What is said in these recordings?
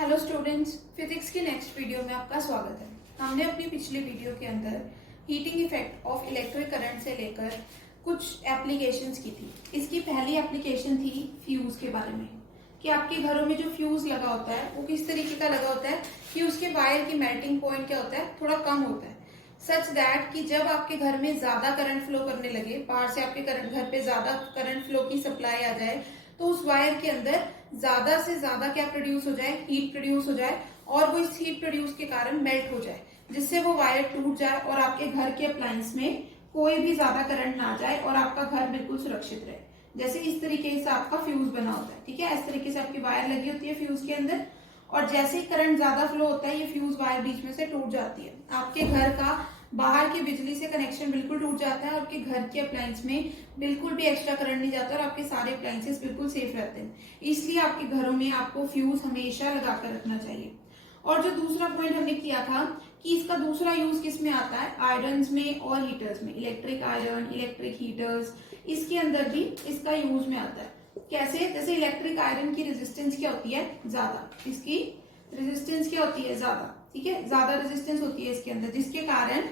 Hello students, physics की next video में आपका स्वागत है। हमने अपनी पिछली वीडियो के अंदर heating effect of electric current से लेकर कुछ एप्लीकेशंस की थी। इसकी पहली एप्लीकेशन थी फ्यूज के बारे में, कि आपके घरों में जो फ्यूज लगा होता है वो किस तरीके का लगा होता है कि उसके वायर की मेल्टिंग पॉइंट क्या होता है, थोड़ा कम होता है, सच दैट कि जब आपके घर में ज्यादा करंट फ्लो करने लगे, बाहर से आपके घर पे ज्यादा करंट फ्लो की सप्लाई आ जाए, तो उस वायर के अंदर ज्यादा से ज्यादा क्या प्रोड्यूस हो जाए, हीट प्रोड्यूस हो जाए, और वो इस हीट प्रोड्यूस के कारण मेल्ट हो जाए, जिससे वो वायर टूट जाए और आपके घर के अप्लायंस में कोई भी ज्यादा करंट ना जाए और आपका घर बिल्कुल सुरक्षित रहे। जैसे इस तरीके से आपका फ्यूज बना होता है, ठीक है। इस तरीके से आपकी वायर लगी होती है फ्यूज के अंदर, और जैसे ही करंट ज्यादा फ्लो होता है ये फ्यूज वायर बीच में से टूट जाती है। आपके घर का बाहर की बिजली से कनेक्शन बिल्कुल टूट जाता है, आपके घर के अप्लायंस में बिल्कुल भी एक्स्ट्रा करंट नहीं जाता और आपके सारे अप्लायंसेस बिल्कुल सेफ रहते हैं। इसलिए आपके घरों में आपको फ्यूज हमेशा लगाकर रखना चाहिए। और जो दूसरा पॉइंट हमने किया था कि इसका दूसरा यूज किस में आता है, आयरन्स में और हीटर्स में, इलेक्ट्रिक आयरन, इलेक्ट्रिक हीटर्स, इसके अंदर भी इसका यूज में आता है। कैसे? जैसे इलेक्ट्रिक आयरन की रेजिस्टेंस क्या होती है, ज्यादा, इसकी रेजिस्टेंस क्या होती है, ज्यादा, ठीक है, ज्यादा रेजिस्टेंस होती है इसके अंदर, जिसके कारण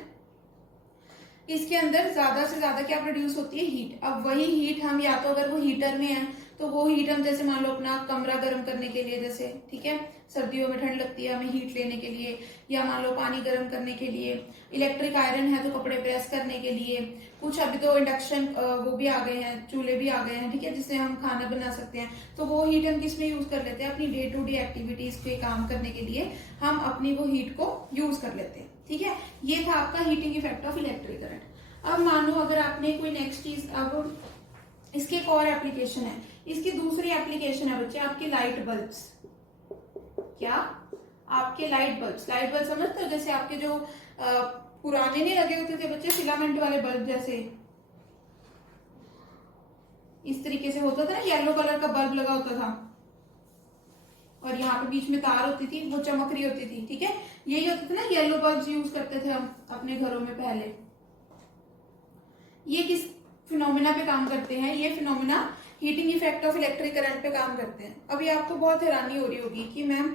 इसके अंदर ज्यादा से ज्यादा क्या प्रोड्यूस होती है, हीट। अब वही हीट हम या तो अगर वो हीटर में है तो वो हीट हम जैसे मान लो अपना कमरा गर्म करने के लिए, जैसे ठीक है सर्दियों में ठंड लगती है हमें हीट लेने के लिए, या मान लो पानी गर्म करने के लिए। इलेक्ट्रिक आयरन है तो कपड़े प्रेस करने के लिए, कुछ अभी तो इंडक्शन वो भी आ गए हैं, चूल्हे भी आ गए हैं, ठीक है, जिससे हम खाना बना सकते हैं। तो वो हीट हम किस में यूज कर लेते हैं, अपनी डे टू डे एक्टिविटीज पे काम करने के लिए हम अपनी वो हीट को यूज कर लेते हैं, ठीक है। ये था आपका heating effect of electric current. अब मान लो अगर आपने कोई नेक्स्ट चीज, अब इसकी एक और एप्लीकेशन है, इसकी दूसरी एप्लीकेशन है बच्चे आपके लाइट बल्ब्स। क्या? आपके लाइट बल्ब्स, लाइट बल्ब समझते हो, जैसे आपके जो पुराने नहीं लगे होते थे बच्चे फिलामेंट वाले बल्ब, जैसे इस तरीके से होता था ना, येलो कलर का बल्ब लगा होता था और यहाँ पे बीच में तार होती थी, वो चमक रही होती थी, ठीक है, यही होता था ना, येलो बल्ब यूज करते थे हम अपने घरों में पहले। ये किस फिनोमिना पे काम करते हैं, ये phenomena heating effect of electric current पे काम करते हैं। अभी आपको बहुत हैरानी हो रही होगी कि मैम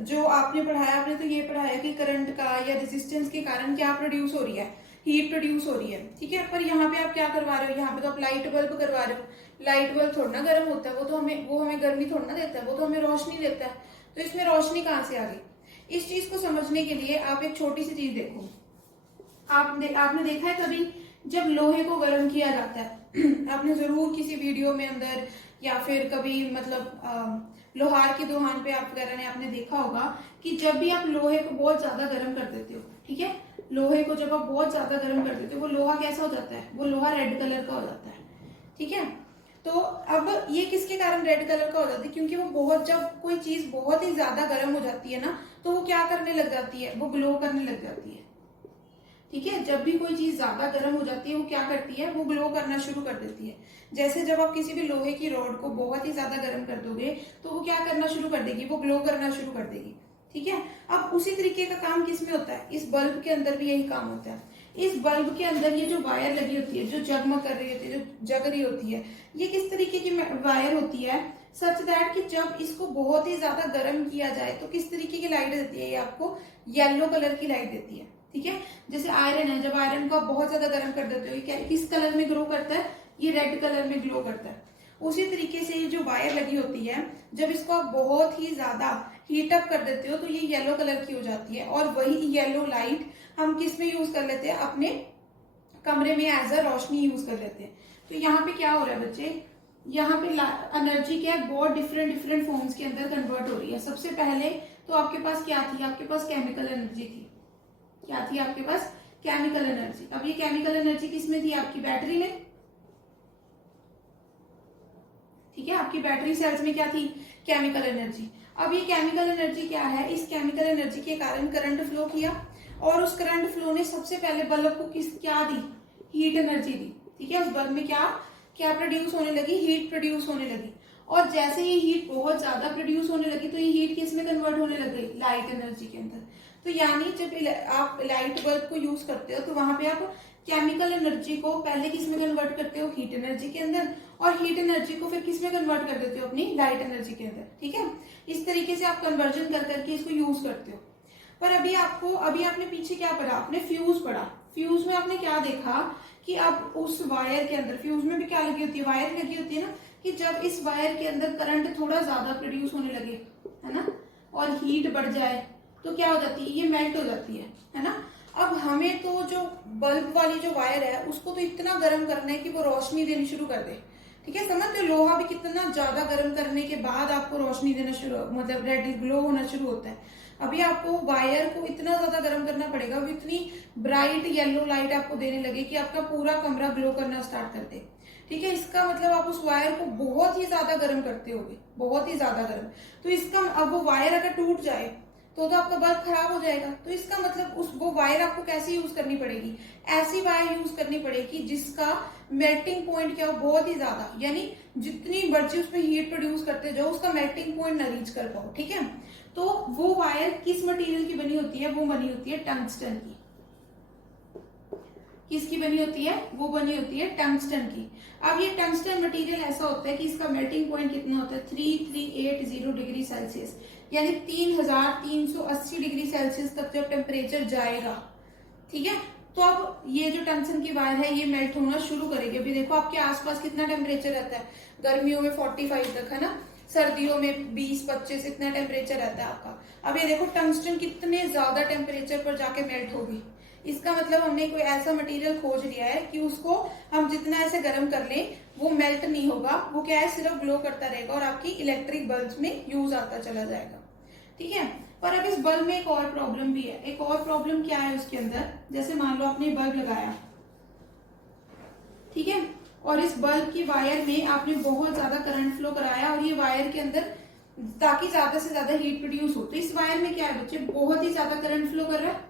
जो आपने पढ़ाया, आपने तो ये पढ़ाया कि करंट का या रेजिस्टेंस के कारण क्या प्रोड्यूस हो रही है, हीट प्रोड्यूस हो रही है, ठीक है। पर यहाँ पे आप क्या करवा रहे हो, यहाँ पे तो आप लाइट बल्ब करवा रहे हो। लाइट बल्ब थोड़ा ना गर्म होता है, वो हमें गर्मी थोड़ा ना देता है, वो तो हमें रोशनी देता है। तो इसमें रोशनी कहाँ से आ गई? इस चीज को समझने के लिए आप एक छोटी सी चीज देखो। आपने देखा है कभी जब लोहे को गर्म किया जाता है आपने जरूर किसी वीडियो में अंदर या फिर कभी मतलब लोहार की दुकान पे आप वगैरह ने आपने देखा होगा कि जब भी आप लोहे को बहुत ज्यादा गर्म कर देते हो, ठीक है, लोहे को जब आप बहुत ज्यादा गर्म कर देते हो, वो लोहा कैसा हो जाता है, वो लोहा रेड कलर का हो जाता है, ठीक है। तो अब ये किसके कारण रेड कलर का हो जाता है, क्योंकि वो बहुत, जब कोई चीज बहुत ही ज्यादा गर्म हो जाती है ना, तो वो क्या करने लग जाती है, वो ग्लो करने लग जाती है, ठीक है। जब भी कोई चीज ज्यादा गर्म हो जाती है वो क्या करती है, वो ग्लो करना शुरू कर देती है। जैसे जब आप किसी भी लोहे की रॉड को बहुत ही ज्यादा गर्म कर दोगे तो वो क्या करना शुरू कर देगी, वो ग्लो करना शुरू कर देगी, ठीक है। अब उसी तरीके का काम किसमें होता है, इस बल्ब के अंदर भी यही काम होता है। इस बल्ब के अंदर ये जो वायर लगी होती है, जो जगमग कर रही होती है, जो जग रही होती है, ये किस तरीके की वायर होती है, सच दैट कि जब इसको बहुत ही ज्यादा गर्म किया जाए तो किस तरीके की लाइट देती है, ये आपको येलो कलर की लाइट देती है, ठीक है। जैसे आयरन है, जब आयरन को आप बहुत ज्यादा गर्म कर देते हो, ये क्या किस कलर में ग्लो करता है, ये रेड कलर में ग्लो करता है। उसी तरीके से ये जो वायर लगी होती है, जब इसको आप बहुत ही ज्यादा हीट अप कर देते हो तो ये येलो कलर की हो जाती है, और वही येलो लाइट हम किस में यूज कर लेते हैं, अपने कमरे में एज अ रोशनी यूज कर लेते हैं। तो यहाँ पे क्या हो रहा है बच्चे, यहाँ पे एनर्जी क्या है, बहुत डिफरेंट फॉर्म्स के अंदर कन्वर्ट हो रही है। सबसे पहले तो आपके पास क्या थी, आपके पास केमिकल एनर्जी थी। क्या थी आपके पास, केमिकल एनर्जी। अब ये केमिकल एनर्जी किसमें थी, आपकी बैटरी में, ठीक है, आपकी बैटरी सेल्स में क्या थी, केमिकल एनर्जी। अब ये केमिकल एनर्जी क्या है, इस केमिकल एनर्जी के कारण करंट फ्लो किया, और उस करंट फ्लो ने सबसे पहले बल्ब को क्या दी, हीट एनर्जी दी, ठीक है। उस बल्ब में क्या क्या प्रोड्यूस होने लगी, हीट प्रोड्यूस होने लगी, और जैसे ये हीट बहुत ज्यादा प्रोड्यूस होने लगी तो ये हीट किस में कन्वर्ट होने लग गई, लाइट एनर्जी के अंदर। तो यानी जब आप लाइट बल्ब को यूज करते हो तो वहां पे आप केमिकल एनर्जी को पहले किस में कन्वर्ट करते हो, हीट एनर्जी के अंदर, और हीट एनर्जी को फिर किस में कन्वर्ट कर देते हो, अपनी लाइट एनर्जी के अंदर। ठीक है, इस तरीके से आप कन्वर्जन कर करके इसको यूज करते हो। पर अभी आपने पीछे क्या पढ़ा, आपने फ्यूज पढ़ा। फ्यूज में आपने क्या देखा कि अब उस वायर के अंदर, फ्यूज में भी क्या लगी होती है, वायर लगी होती है ना, कि जब इस वायर के अंदर करंट थोड़ा ज्यादा प्रोड्यूस होने लगे, है ना, और हीट बढ़ जाए तो क्या हो जाती है, ये मेल्ट हो जाती है ना। अब हमें तो जो बल्ब वाली जो वायर है उसको तो इतना गर्म करना है कि वो रोशनी देनी शुरू कर दे। ठीक है, समझते हो, लोहा भी कितना ज्यादा गर्म करने के बाद आपको रोशनी देना शुरू, मतलब रेड ग्लो होना शुरू होता है। अभी आपको वायर को इतना ज्यादा गर्म करना पड़ेगा, वो इतनी ब्राइट येलो लाइट आपको देने लगे कि आपका पूरा कमरा ग्लो करना स्टार्ट कर दे। ठीक है, इसका मतलब आप उस वायर को बहुत ही ज्यादा गर्म करते होगे, बहुत ही ज्यादा गर्म। तो इसका अब वो वायर अगर टूट जाए तो आपका बल्ब खराब हो जाएगा। तो इसका मतलब वो वायर आपको कैसे यूज करनी पड़ेगी, ऐसी वायर यूज करनी पड़ेगी जिसका मेल्टिंग पॉइंट क्या हो, बहुत ही ज्यादा, यानी जितनी मर्जी उसमें हीट प्रोड्यूस करते जाओ उसका मेल्टिंग पॉइंट ना रीच कर पाओ। ठीक है, तो वो वायर किस मटेरियल की बनी होती है, वो बनी होती है टंगस्टन की। किसकी बनी होती है, वो बनी होती है टंगस्टन की। अब ये टंगस्टन मटेरियल ऐसा होता है कि इसका मेल्टिंग पॉइंट कितना होता है, 3380 डिग्री सेल्सियस, यानी 3380 डिग्री सेल्सियस तक जब टेम्परेचर जाएगा। ठीक है, तो अब ये जो टंगस्टन की वायर है ये मेल्ट होना शुरू करेगी। अभी देखो आपके आसपास कितना टेम्परेचर रहता है, गर्मियों में 45 तक, है ना, सर्दियों में 20-25 इतना टेम्परेचर रहता है आपका। अब ये देखो टंगस्टन कितने ज्यादा टेम्परेचर पर जाके मेल्ट होगी। इसका मतलब हमने कोई ऐसा मटेरियल खोज लिया है कि उसको हम जितना ऐसे गर्म कर लें वो मेल्ट नहीं होगा, वो क्या है, सिर्फ ग्लो करता रहेगा और आपकी इलेक्ट्रिक बल्ब में यूज आता चला जाएगा। ठीक है, पर अब इस बल्ब में एक और प्रॉब्लम भी है। एक और प्रॉब्लम क्या है उसके अंदर, जैसे मान लो आपने बल्ब लगाया, ठीक है, और इस बल्ब की वायर में आपने बहुत ज्यादा करंट फ्लो कराया और ये वायर के अंदर ताकि ज्यादा से ज्यादा हीट प्रोड्यूस हो। तो इस वायर में क्या है बच्चे, बहुत ही ज्यादा करंट फ्लो कर रहा है,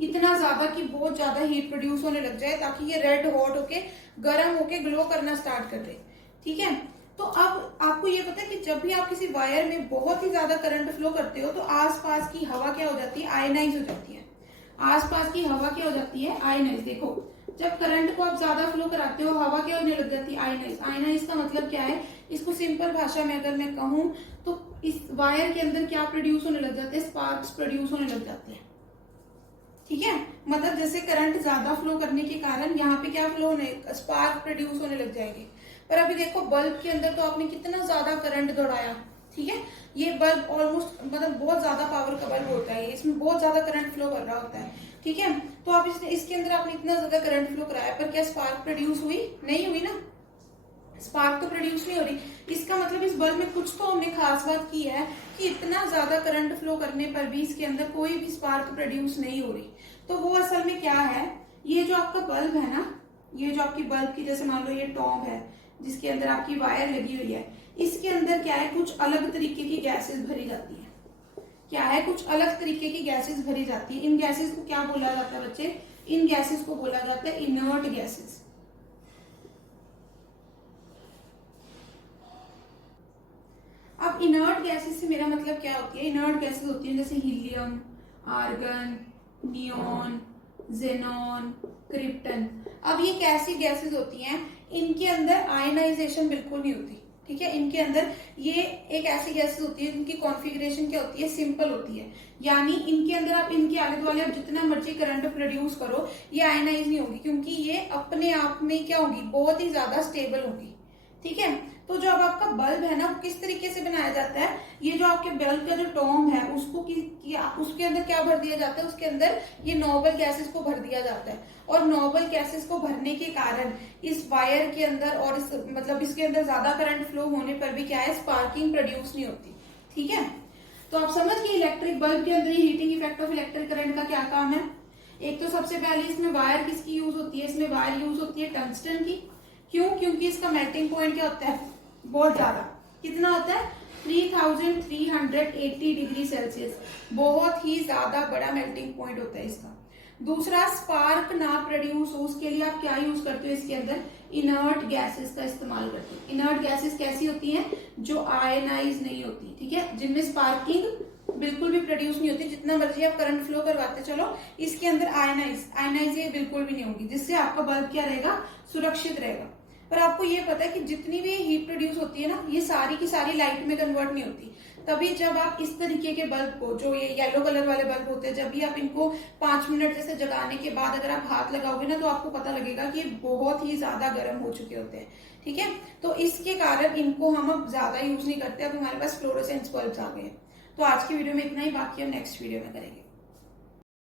इतना ज्यादा कि बहुत ज्यादा हीट प्रोड्यूस होने लग जाए ताकि ये रेड हॉट होके गर्म होके ग्लो करना स्टार्ट कर दे। ठीक है, तो अब आपको ये पता है कि जब भी आप किसी वायर में बहुत ही ज्यादा करंट फ्लो करते हो तो आसपास की हवा क्या हो जाती है, आयनाइज हो जाती है। आसपास की हवा क्या हो जाती है, आयनाइज। देखो जब करंट को आप ज्यादा फ्लो कराते हो हवा क्या होने लग जाती है, आयनाइज। आयनाइज का मतलब क्या है, इसको सिंपल भाषा में अगर मैं कहूं तो इस वायर के अंदर क्या प्रोड्यूस होने लग जाते हैं, स्पार्क्स प्रोड्यूस होने लग जाते हैं। ठीक है, मतलब जैसे करंट ज्यादा फ्लो करने के कारण यहाँ पे क्या फ्लो होने, स्पार्क प्रोड्यूस होने लग जाएंगे। पर अभी देखो बल्ब के अंदर तो आपने कितना ज्यादा करंट दौड़ाया। ठीक है, ये बल्ब ऑलमोस्ट मतलब बहुत ज्यादा पावर का बल्ब होता है, इसमें बहुत ज्यादा करंट फ्लो कर रहा होता है। ठीक है, तो आप इसके अंदर आपने इतना ज्यादा करंट फ्लो कराया पर क्या स्पार्क प्रोड्यूस हुई, नहीं हुई ना, स्पार्क तो प्रोड्यूस नहीं हो रही। इसका मतलब इस बल्ब में कुछ तो हमने खास बात की है कि इतना ज्यादा करंट फ्लो करने पर भी इसके अंदर कोई भी स्पार्क प्रोड्यूस नहीं हो रही। तो वो असल में क्या है, ये जो आपका बल्ब है ना, ये जो आपकी बल्ब की जैसे मान लो ये टॉप है जिसके अंदर आपकी वायर लगी हुई है, इसके अंदर क्या है, कुछ अलग तरीके की गैसेस भरी जाती है। क्या है, कुछ अलग तरीके की गैसेस भरी जाती है। इन गैसेस को क्या बोला जाता है बच्चे, इन गैसेस को बोला जाता है इनर्ट गैसेस। अब इनर्ट गैसेस से मेरा मतलब क्या होती है, इनर्ट गैसेस होती है जैसे helium, argon, neon, xenon, krypton. अब ये कैसी गैसेस होती हैं, इनके अंदर आयनाइजेशन बिल्कुल नहीं होती। ठीक है, इनके अंदर ये एक ऐसी गैसेस होती है जिनकी कॉन्फ़िगरेशन क्या होती है, सिंपल होती है। यानी इनके अंदर आप इनके आले दुआले आप जितना मर्जी करंट प्रोड्यूस करो ये आयनाइज नहीं होगी, क्योंकि ये अपने आप में क्या होगी, बहुत ही ज्यादा स्टेबल होगी। ठीक है, तो जो अब आपका बल्ब है ना वो किस तरीके से बनाया जाता है, ये जो आपके बल्ब का जो टॉम है उसको उसके अंदर क्या भर दिया जाता है, उसके अंदर ये नोबल गैसेस को भर दिया जाता है। और नोबल गैसेस को भरने के कारण इस वायर के अंदर और इस मतलब इसके अंदर ज्यादा करंट फ्लो होने पर भी क्या है, स्पार्किंग प्रोड्यूस नहीं होती। ठीक है, तो आप समझ गए इलेक्ट्रिक बल्ब के अंदर heating effect of electric current का क्या काम है। एक तो सबसे पहले इसमें वायर किसकी यूज होती है, इसमें वायर यूज होती है टंगस्टन की। क्यों, क्योंकि इसका मेल्टिंग पॉइंट क्या होता है, बहुत ज्यादा। कितना होता है, 3380 डिग्री सेल्सियस, बहुत ही ज्यादा बड़ा मेल्टिंग पॉइंट होता है इसका। दूसरा, स्पार्क ना प्रोड्यूस हो उसके लिए आप क्या यूज करते हो, इसके अंदर इनर्ट गैसेस का इस्तेमाल करते हो। इनर्ट गैसेस कैसी होती हैं, जो आयनाइज नहीं होती। ठीक है, जिनमें स्पार्किंग बिल्कुल भी प्रोड्यूस नहीं होती, जितना मर्जी आप करंट फ्लो करवाते चलो, इसके अंदर आयनाइज ये बिल्कुल भी नहीं होगी, जिससे आपका बल्ब क्या रहेगा, सुरक्षित रहेगा। पर आपको ये पता है कि जितनी भी हीट प्रोड्यूस होती है ना, ये सारी की सारी लाइट में कन्वर्ट नहीं होती। तभी जब आप इस तरीके के बल्ब को, जो ये येलो कलर वाले बल्ब होते हैं, जब भी आप इनको 5 मिनट जैसे जगाने के बाद अगर आप हाथ लगाओगे ना, तो आपको पता लगेगा कि ये बहुत ही ज्यादा गर्म हो चुके होते हैं। ठीक है, तो इसके कारण इनको हम अब ज्यादा यूज नहीं करते, अब हमारे पास फ्लोरोसेंस बल्ब आ गए हैं। तो आज की वीडियो में इतना ही, बाकी हम नेक्स्ट वीडियो में करेंगे।